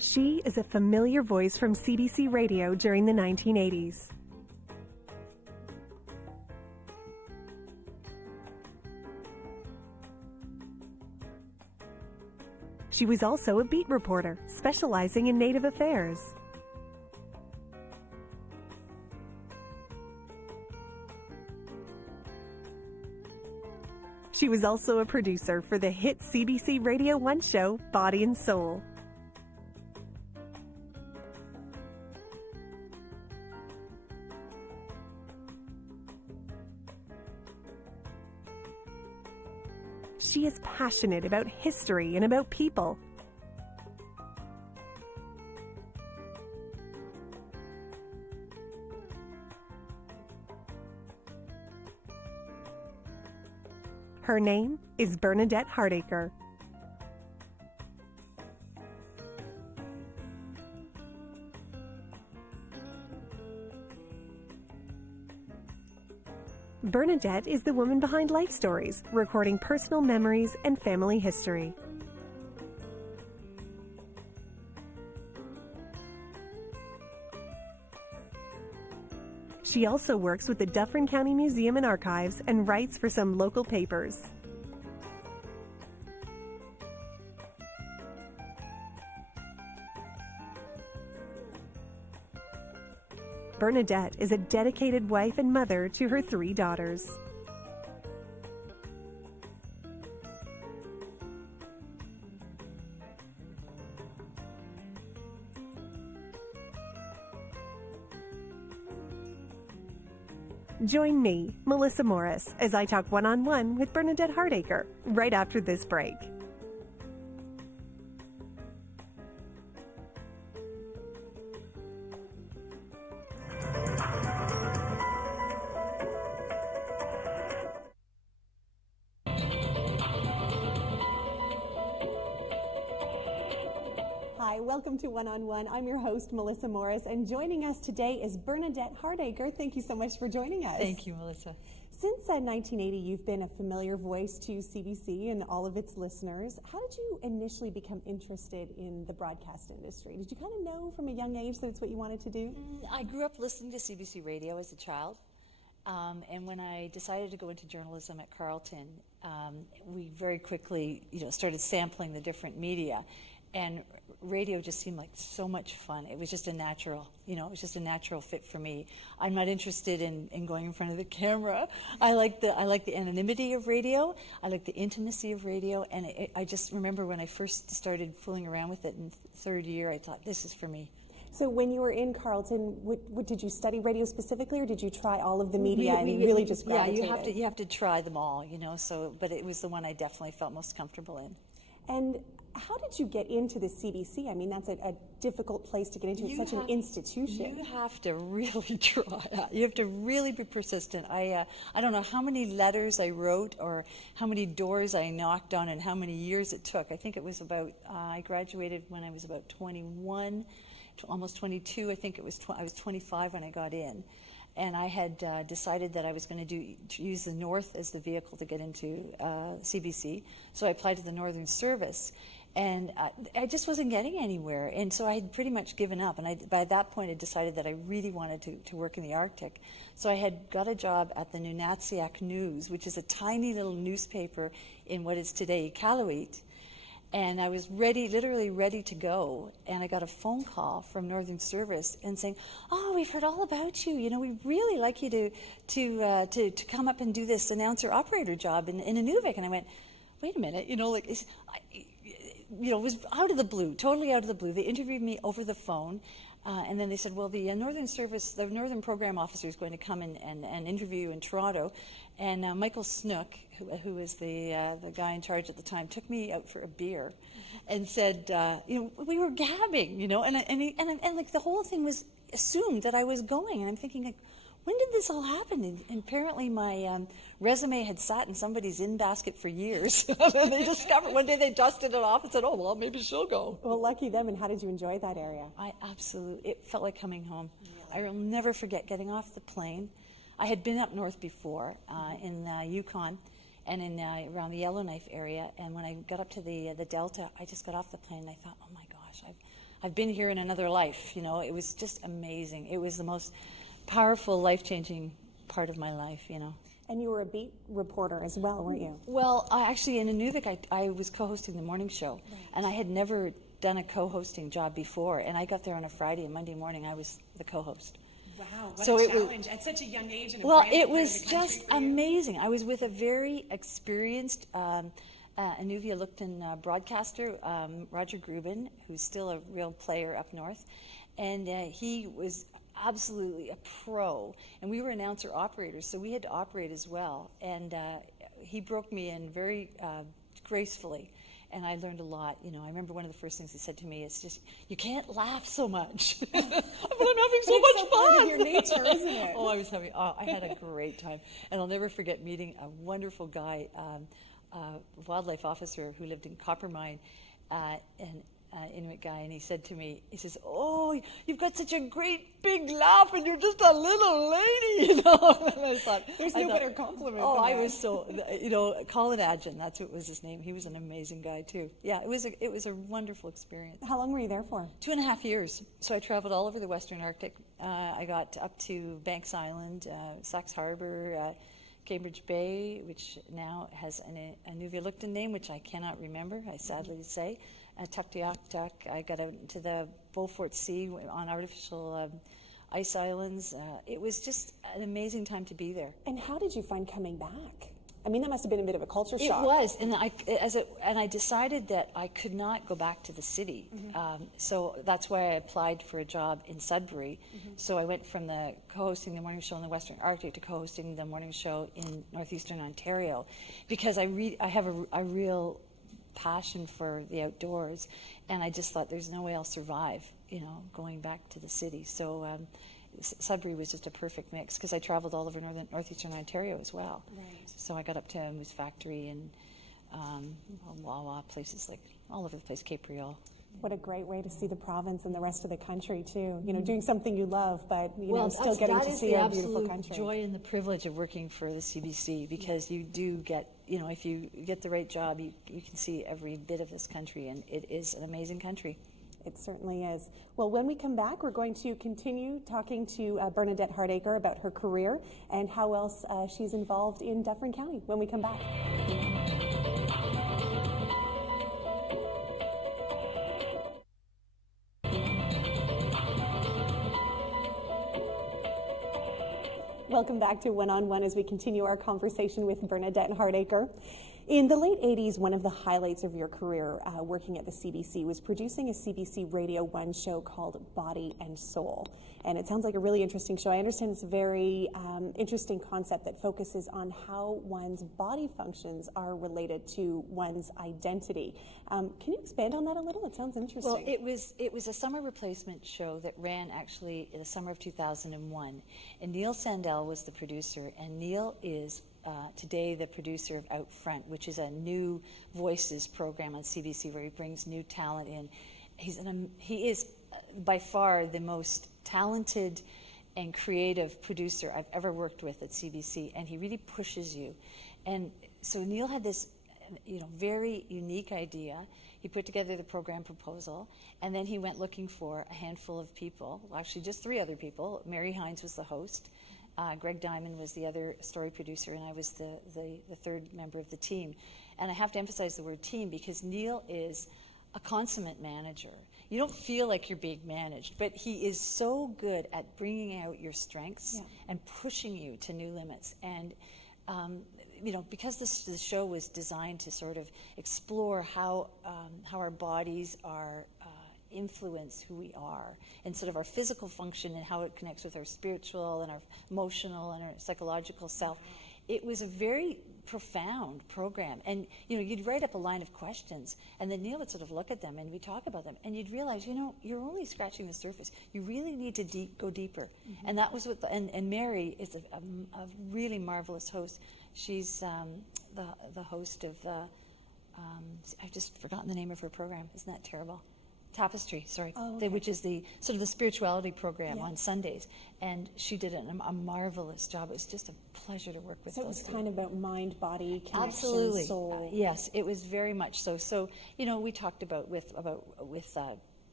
She is a familiar voice from CBC Radio during the 1980s. She was also a beat reporter, specializing in Native affairs. She was also a producer for the hit CBC Radio 1 show, Body and Soul. She is passionate about history and about people. Her name is Bernadette Hardaker. Bernadette is the woman behind Life Stories, recording personal memories and family history. She also works with the Dufferin County Museum and Archives and writes for some local papers. Bernadette is a dedicated wife and mother to her 3 daughters. Join me, Melissa Morris, as I talk one-on-one with Bernadette Hardaker right after this break. Hi, welcome to One-on-One. I'm your host, Melissa Morris, and joining us today is Bernadette Hardaker. Thank you so much for joining us. Thank you, Melissa. Since 1980, you've been a familiar voice to CBC and all of its listeners. How did you initially become interested in the broadcast industry? Did you kind of know from a young age that it's what you wanted to do? I grew up listening to CBC Radio as a child, and when I decided to go into journalism at Carleton, we very quickly, started sampling the different media. And radio just seemed like so much fun. It was just a natural, fit for me. I'm not interested in going in front of the camera. I like the anonymity of radio. I like the intimacy of radio. And I just remember when I first started fooling around with it in third year, I thought, this is for me. So when you were in Carleton, what did you study radio specifically, or did you try all of the media and really just gravitated? Yeah, you have to try them all, but it was the one I definitely felt most comfortable in. And how did you get into the CBC? I mean, that's a difficult place to get into. It's such an institution. You have to really try. You have to really be persistent. I don't know how many letters I wrote or how many doors I knocked on and how many years it took. I think it was about, I graduated when I was about 21, almost 22. I think I was 25 when I got in. And I had decided that I was going to use the North as the vehicle to get into CBC. So I applied to the Northern Service. And I just wasn't getting anywhere. And so I had pretty much given up. And by that point, I decided that I really wanted to work in the Arctic. So I had got a job at the Nunatsiaq News, which is a tiny little newspaper in what is today Iqaluit. And I was literally ready to go. And I got a phone call from Northern Service and saying, "Oh, we've heard all about you. We'd really like you to come up and do this announcer operator job in Inuvik." And I went, "Wait a minute, it was out of the blue, totally out of the blue." They interviewed me over the phone. And then they said, well, the Northern Service, the Northern Program Officer is going to come and interview you in Toronto. And Michael Snook, who was the guy in charge at the time, took me out for a beer and said, we were gabbing, and like the whole thing was assumed that I was going. And I'm thinking, like, when did this all happen? And apparently my resume had sat in somebody's in-basket for years. And they discovered, one day they dusted it off and said, "Oh, well, maybe she'll go." Well, lucky them. And how did you enjoy that area? It felt like coming home. I will never forget getting off the plane. I had been up north before in Yukon and in around the Yellowknife area. And when I got up to the Delta, I just got off the plane and I thought, oh my gosh, I've been here in another life. You know, it was just amazing. It was the most powerful, life-changing part of my life, you know. And you were a beat reporter as well, weren't you? Well, actually, in Inuvik, I was co-hosting the morning show, and I had never done a co-hosting job before, and I got there on a Friday, and Monday morning I was the co-host. Wow, what So a it was- challenge at such a young age. And Well, it was just amazing. I was with a very experienced Inuvik broadcaster, Roger Grubin, who's still a real player up north, and he was absolutely a pro, and we were announcer operators, so we had to operate as well, and he broke me in very gracefully, and I learned a lot. You know, I remember one of the first things he said to me is just, you can't laugh so much. But I'm having so much fun. Part of your nature, isn't it? I had a great time, and I'll never forget meeting a wonderful guy, wildlife officer who lived in Coppermine, and Inuit guy, and he said to me, he says, "Oh, you've got such a great big laugh, and you're just a little lady," you know. And I thought, There's no better compliment. oh, than I that. was so, you know, Colin Adjan, that's what was his name. He was an amazing guy too. Yeah, it was a wonderful experience. How long were you there for? 2.5 years. So I traveled all over the Western Arctic. I got up to Banks Island, Sax Harbor, Cambridge Bay, which now has a Nuvvuagittuq name, which I cannot remember, I sadly say. Tuktoyaktuk. I got out into the Beaufort Sea on artificial ice islands. It was just an amazing time to be there. And how did you find coming back? I mean, that must have been a bit of a culture shock. It was, and I decided that I could not go back to the city. So that's why I applied for a job in Sudbury. So I went from the co-hosting the morning show in the Western Arctic to co-hosting the morning show in northeastern Ontario, because I have a real passion for the outdoors, and I just thought there's no way I'll survive, you know, going back to the city. So Sudbury was just a perfect mix, because I traveled all over northeastern Ontario as well. Right. So I got up to Moose Factory and Wawa, places like all over the place, Cape Rio. What a great way to see the province and the rest of the country too. You know, doing something you love, but you know, still getting to see our beautiful country. That is the absolute joy and the privilege of working for the CBC, because you do get, you know, if you get the right job, you can see every bit of this country, and it is an amazing country. It certainly is. Well, when we come back, we're going to continue talking to Bernadette Hardaker about her career and how else she's involved in Dufferin County when we come back. Welcome back to One-on-One as we continue our conversation with Bernadette Hardaker. In the late 80s, one of the highlights of your career working at the CBC was producing a CBC Radio 1 show called Body and Soul. And it sounds like a really interesting show. I understand it's a very interesting concept that focuses on how one's body functions are related to one's identity. Can you expand on that a little? It sounds interesting. Well, it was a summer replacement show that ran actually in the summer of 2001. And Neil Sandell was the producer, and Neil is today the producer of Out Front, which is a new voices program on CBC where he brings new talent in. He is by far the most talented and creative producer I've ever worked with at CBC, and he really pushes you. And so Neil had this, you know, very unique idea. He put together the program proposal, and then he went looking for a handful of people, well, actually just 3 other people. Mary Hines was the host. Greg Diamond was the other story producer, and I was the third member of the team. And I have to emphasize the word team, because Neil is a consummate manager. You don't feel like you're being managed, but he is so good at bringing out your strengths and pushing you to new limits. And you know, because the show was designed to sort of explore how our bodies are influence who we are, and sort of our physical function and how it connects with our spiritual and our emotional and our psychological self. It was a very profound program, and you know, you'd write up a line of questions, and then Neil would sort of look at them, and we'd talk about them, and you'd realize, you know, you're only scratching the surface. You really need to go deeper. And that was what and Mary is a really marvelous host. She's the host of I've just forgotten the name of her program. Isn't that terrible? Tapestry, sorry, which is the sort of the spirituality program on Sundays, and she did a marvelous job. It was just a pleasure to work with. So it was kind of about mind, body, connection, absolutely, soul. Yes, it was very much so. So you know, we talked about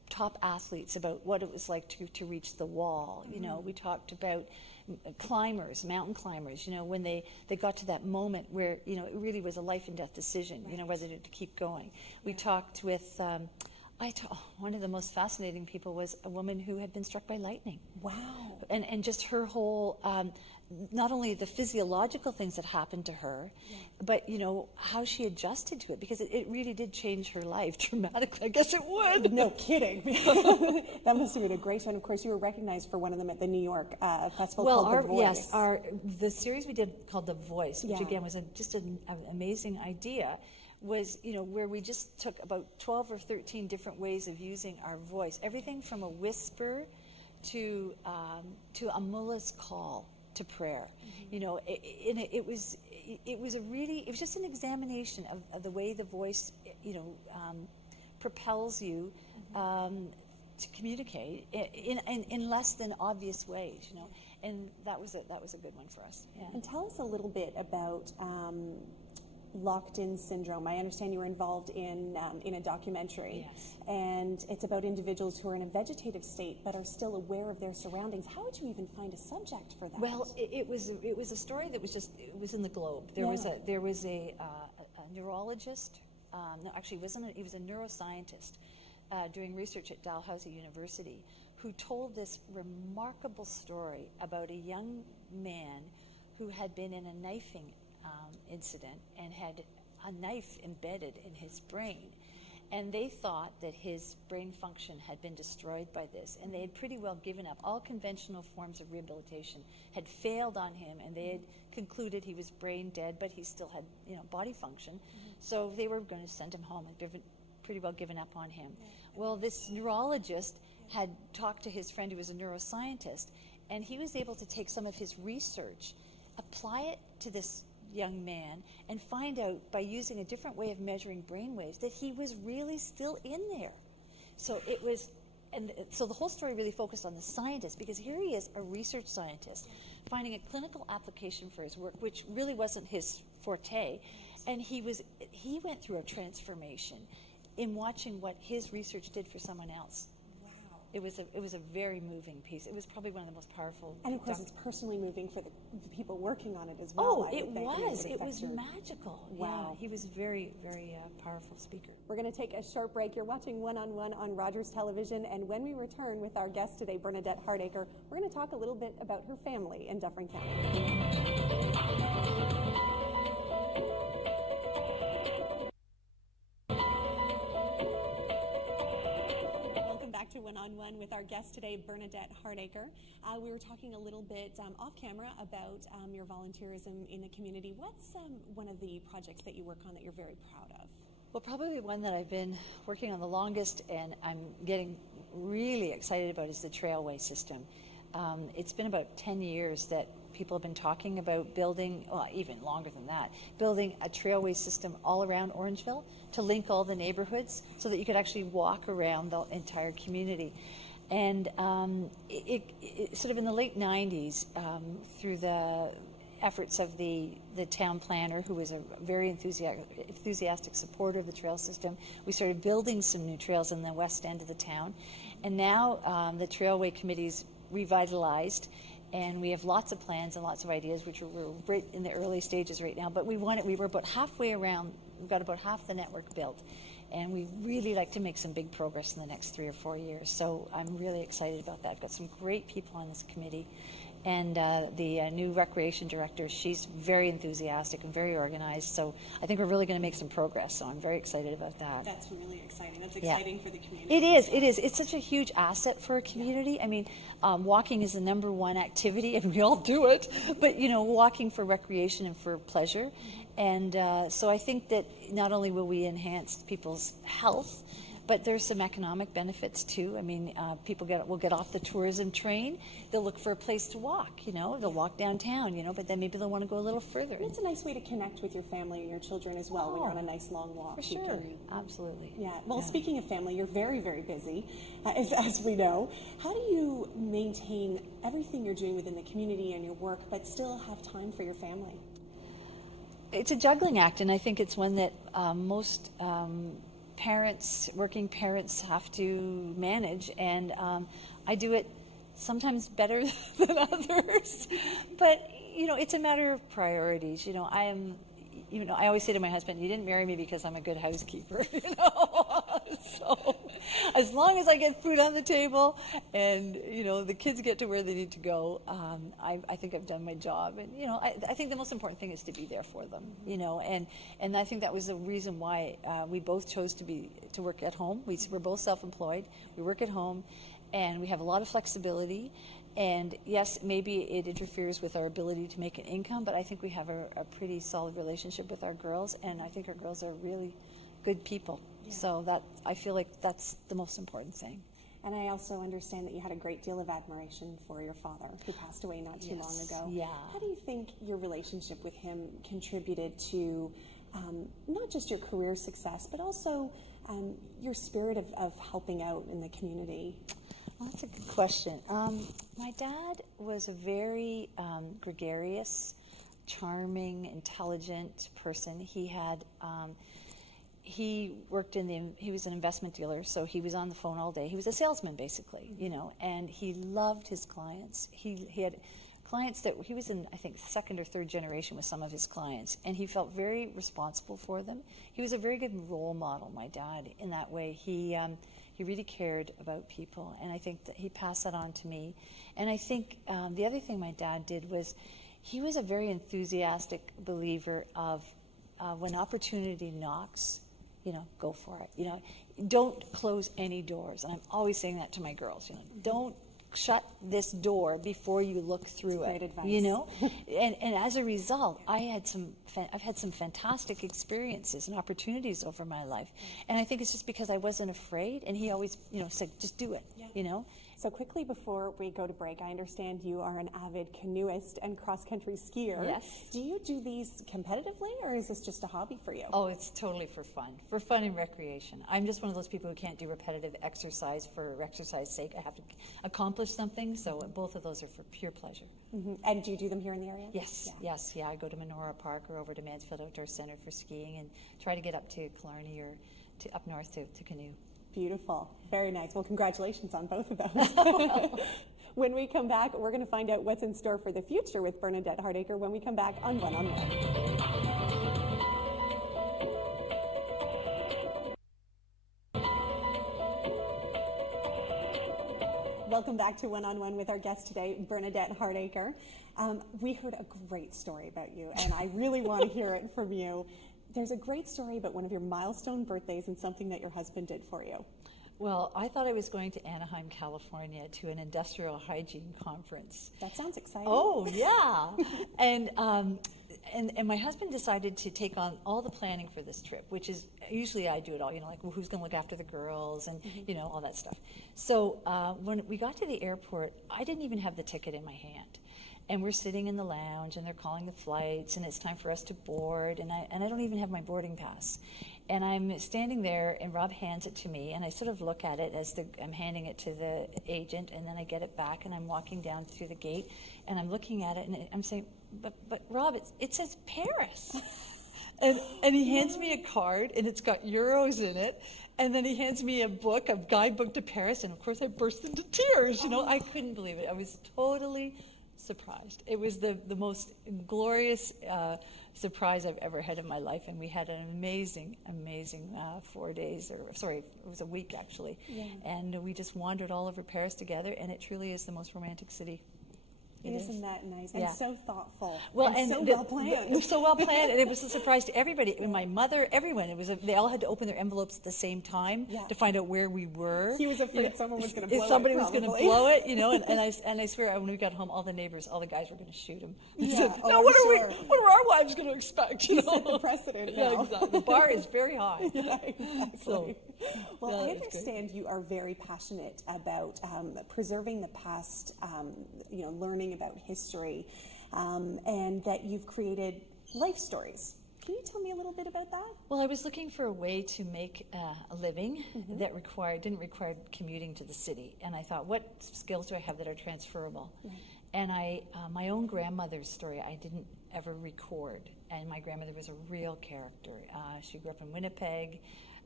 top athletes about what it was like to reach the wall. You know, we talked about climbers, mountain climbers, you know, when they got to that moment where, you know, it really was a life and death decision, you know, whether to keep going. We talked with, one of the most fascinating people was a woman who had been struck by lightning. Wow. And just her whole, not only the physiological things that happened to her, but, you know, how she adjusted to it, because it really did change her life dramatically. I guess it would. No kidding. That must have been a great one. Of course, you were recognized for one of them at the New York festival called The Voice. The series we did called The Voice, which again was just an amazing idea, was, you know, where we just took about 12 or 13 different ways of using our voice, everything from a whisper to a mullah's call to prayer. You know, it was just an examination of the way the voice, you know, propels you to communicate in less than obvious ways, you know, and that was a good one for us. Yeah. And tell us a little bit about locked-in syndrome. I understand you were involved in a documentary, and it's about individuals who are in a vegetative state but are still aware of their surroundings. How would you even find a subject for that? Well, it was a story that was in the Globe. There was a neurologist. No, actually, he was a neuroscientist doing research at Dalhousie University, who told this remarkable story about a young man who had been in a knifing incident and had a knife embedded in his brain. And they thought that his brain function had been destroyed by this, and they had pretty well given up. All conventional forms of rehabilitation had failed on him, and they had concluded he was brain dead, but he still had, you know, body function. So they were going to send him home and pretty well given up on him. Well, this neurologist had talked to his friend who was a neuroscientist, and he was able to take some of his research, apply it to this young man, and find out by using a different way of measuring brain waves that he was really still in there. So so the whole story really focused on the scientist, because here he is, a research scientist, finding a clinical application for his work, which really wasn't his forte, and he went through a transformation in watching what his research did for someone else. It was a very moving piece. It was probably one of the most powerful. And of course, it's personally moving for the people working on it as well. Oh, it was. It was magical. Wow. Yeah, he was very, very powerful speaker. We're going to take a short break. You're watching One on One on Rogers Television, and when we return with our guest today, Bernadette Hardaker, we're going to talk a little bit about her family in Dufferin-Caledon. To One-on-One with our guest today, Bernadette Hardaker. We were talking a little bit off camera about your volunteerism in the community. What's one of the projects that you work on that you're very proud of? Well, probably the one that I've been working on the longest and I'm getting really excited about is the trailway system. It's been about 10 years that people have been talking about building, well, even longer than that, building a trailway system all around Orangeville to link all the neighborhoods so that you could actually walk around the entire community. And it sort of in the late 90s, through the efforts of the town planner, who was a very enthusiastic supporter of the trail system, we started building some new trails in the west end of the town. And now the Trailway Committee's revitalized, and we have lots of plans and lots of ideas, which we're right in the early stages right now. But we were about halfway around. We've got about half the network built, and we really like to make some big progress in the next 3 or 4 years. So I'm really excited about that. I've got some great people on this committee, and the new recreation director, she's very enthusiastic and very organized. So I think we're really going to make some progress. So I'm very excited about that. That's really exciting. That's exciting for the community. It is. It is. It's such a huge asset for a community. I mean, walking is the #1 activity, and we all do it. But walking for recreation and for pleasure. And so I think that not only will we enhance people's health, but there's some economic benefits too. I mean, people will get off the tourism train. They'll look for a place to walk. They'll walk downtown. But then maybe they'll want to go a little further. And it's a nice way to connect with your family and your children as well when you're on a nice long walk. For sure, absolutely. Yeah. Well, speaking of family, you're very, very busy, as we know. How do you maintain everything you're doing within the community and your work, but still have time for your family? It's a juggling act, and I think it's one that most working parents have to manage, and I do it sometimes better than others. But, it's a matter of priorities. I always say to my husband, you didn't marry me because I'm a good housekeeper, So as long as I get food on the table and, the kids get to where they need to go, I think I've done my job. And, I think the most important thing is to be there for them, and I think that was the reason why we both chose to work at home. We're both self-employed. We work at home, and we have a lot of flexibility. And yes, maybe it interferes with our ability to make an income, but I think we have a pretty solid relationship with our girls, and I think our girls are really good people. Yeah. So I feel like that's the most important thing. And I also understand that you had a great deal of admiration for your father, who passed away not too long ago. Yeah. How do you think your relationship with him contributed to not just your career success, but also your spirit of helping out in the community? Well, that's a good question. My dad was a very gregarious, charming, intelligent person. He was an investment dealer, so he was on the phone all day. He was a salesman, basically, and he loved his clients. He had clients that he was in, I think, second or third generation with some of his clients, and he felt very responsible for them. He was a very good role model, my dad, in that way. He really cared about people, and I think that he passed that on to me. And I think the other thing my dad did was he was a very enthusiastic believer of when opportunity knocks, go for it. Don't close any doors. And I'm always saying that to my girls. Don't shut this door before you look through Great it. advice. And as a result, I've had some fantastic experiences and opportunities over my life, and I think it's just because I wasn't afraid. And he always, said, just do it. Yeah. So quickly before we go to break, I understand you are an avid canoeist and cross-country skier. Yes. Do you do these competitively, or is this just a hobby for you? Oh, it's totally for fun and recreation. I'm just one of those people who can't do repetitive exercise for exercise's sake. I have to accomplish something, so both of those are for pure pleasure. Mm-hmm. And do you do them here in the area? Yes, yeah. I go to Menora Park or over to Mansfield Outdoor Center for skiing, and try to get up to Killarney or to up north to canoe. Beautiful. Very nice. Well, congratulations on both of those. When we come back, we're going to find out what's in store for the future with Bernadette Hardaker when we come back on One on One. Welcome back to One on One with our guest today, Bernadette Hardaker. We heard a great story about you, and I really want to hear it from you. There's a great story about one of your milestone birthdays and something that your husband did for you. Well, I thought I was going to Anaheim, California to an industrial hygiene conference. That sounds exciting. Oh, yeah. And my husband decided to take on all the planning for this trip, which is usually I do it all, like who's going to look after the girls and, all that stuff. So when we got to the airport, I didn't even have the ticket in my hand. And we're sitting in the lounge, and they're calling the flights, and it's time for us to board, and I don't even have my boarding pass. And I'm standing there, and Rob hands it to me, and I sort of look at it as I'm handing it to the agent, and then I get it back, and I'm walking down through the gate, and I'm looking at it, and I'm saying, but Rob, it says Paris. And he hands me a card, and it's got euros in it, and then he hands me a guidebook to Paris, and of course I burst into tears. I couldn't believe it. I was totally surprised. It was the most glorious surprise I've ever had in my life, and we had an amazing 4 days, it was a week actually. Yeah. And we just wandered all over Paris together, and it truly is the most romantic city. Isn't that nice? And so thoughtful. Well, and so well planned. So well planned, and it was a surprise to everybody. I mean, my mother, everyone. They all had to open their envelopes at the same time to find out where we were. He was afraid someone was going to blow it. Somebody was going to blow it, and I swear when we got home, all the neighbors, all the guys were going to shoot him. Yeah. Said, what are our wives going to expect? You set the precedent now. Yeah, exactly. The bar is very high. Yeah, exactly. Well, I understand good. You are very passionate about preserving the past, learning about history, and that you've created life stories. Can you tell me a little bit about that? Well, I was looking for a way to make a living that didn't require commuting to the city, and I thought, what skills do I have that are transferable? Right. And my own grandmother's story I didn't ever record, and my grandmother was a real character. She grew up in Winnipeg.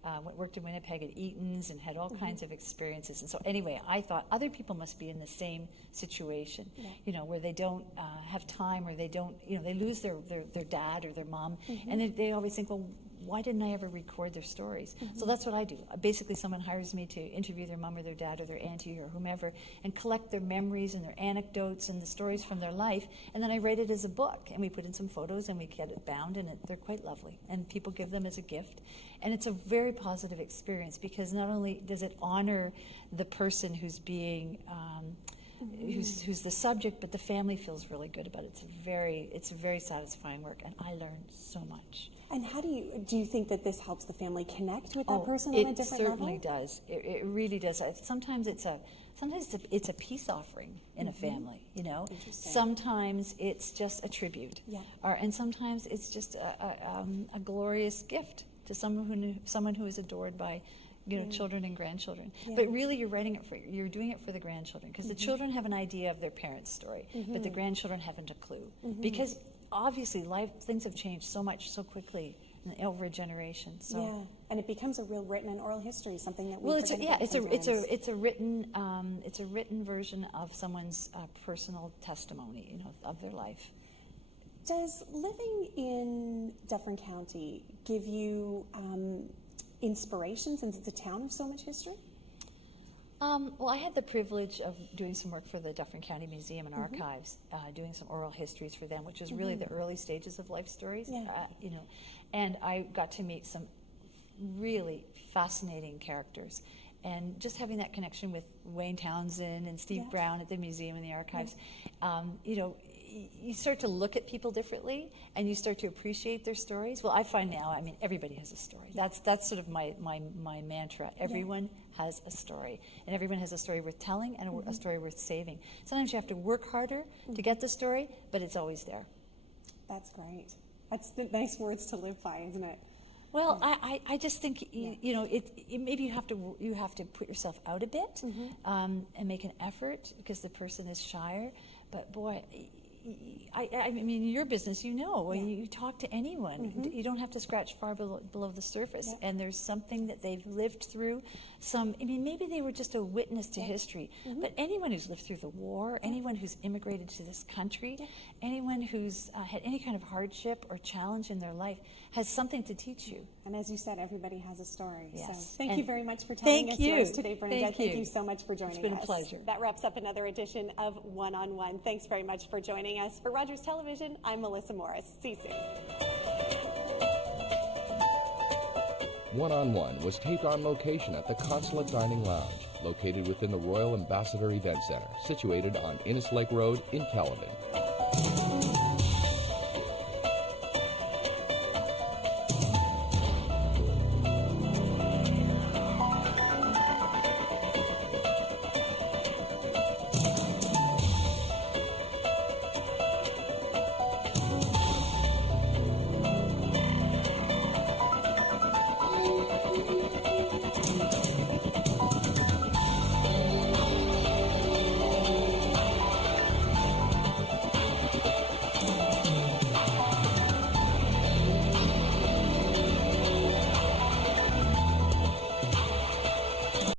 worked in Winnipeg at Eaton's and had all kinds of experiences. And so anyway, I thought other people must be in the same situation, where they don't have time, or they don't, they lose their dad or their mom, and they always think, well, why didn't I ever record their stories? So that's what I do. Basically, someone hires me to interview their mom or their dad or their auntie or whomever and collect their memories and their anecdotes and the stories from their life, and then I write it as a book, and we put in some photos and we get it bound, and they're quite lovely, and people give them as a gift. And it's a very positive experience, because not only does it honor the person who's being who's the subject, but the family feels really good about it. It's a very satisfying work, and I learned so much. And how do you think that this helps the family connect with that person on a different level? It certainly does. It really does. Sometimes it's a peace offering in a family. Sometimes it's just a tribute, and sometimes it's just a glorious gift to someone who is adored by children and grandchildren. But really, you're doing it for the grandchildren, because the children have an idea of their parents' story, but the grandchildren haven't a clue, because obviously things have changed so much so quickly over a generation. So and it becomes a real written and oral history, something that it's a written version of someone's personal testimony, of their life. Does living in Dufferin County give you inspiration, since it's a town of so much history? Well, I had the privilege of doing some work for the Dufferin County Museum and Archives, doing some oral histories for them, which was really the early stages of life stories. And I got to meet some really fascinating characters, and just having that connection with Wayne Townsend and Steve Brown at the museum and the archives, you start to look at people differently, and you start to appreciate their stories. Well, I find now, everybody has a story. That's sort of my mantra. Everyone has a story, and everyone has a story worth telling and a story worth saving. Sometimes you have to work harder to get the story, but it's always there. That's great. That's the nice words to live by, isn't it? Well, I just think maybe you have to put yourself out a bit and make an effort, because the person is shyer. But boy, I mean, in your business, when you talk to anyone, you don't have to scratch far below the surface, and there's something that they've lived through. Maybe they were just a witness to history, but anyone who's lived through the war, anyone who's immigrated to this country, anyone who's had any kind of hardship or challenge in their life has something to teach you. And as you said, everybody has a story. Yes. So thank you very much for telling us yours today, Bernadette. Thank you so much for joining us. It's been a pleasure. That wraps up another edition of One on One. Thanks very much for joining us. For Rogers Television, I'm Melissa Morris. See you soon. One on One was taped on location at the Consulate Dining Lounge, located within the Royal Ambassador Event Center, situated on Innes Lake Road in Caledon.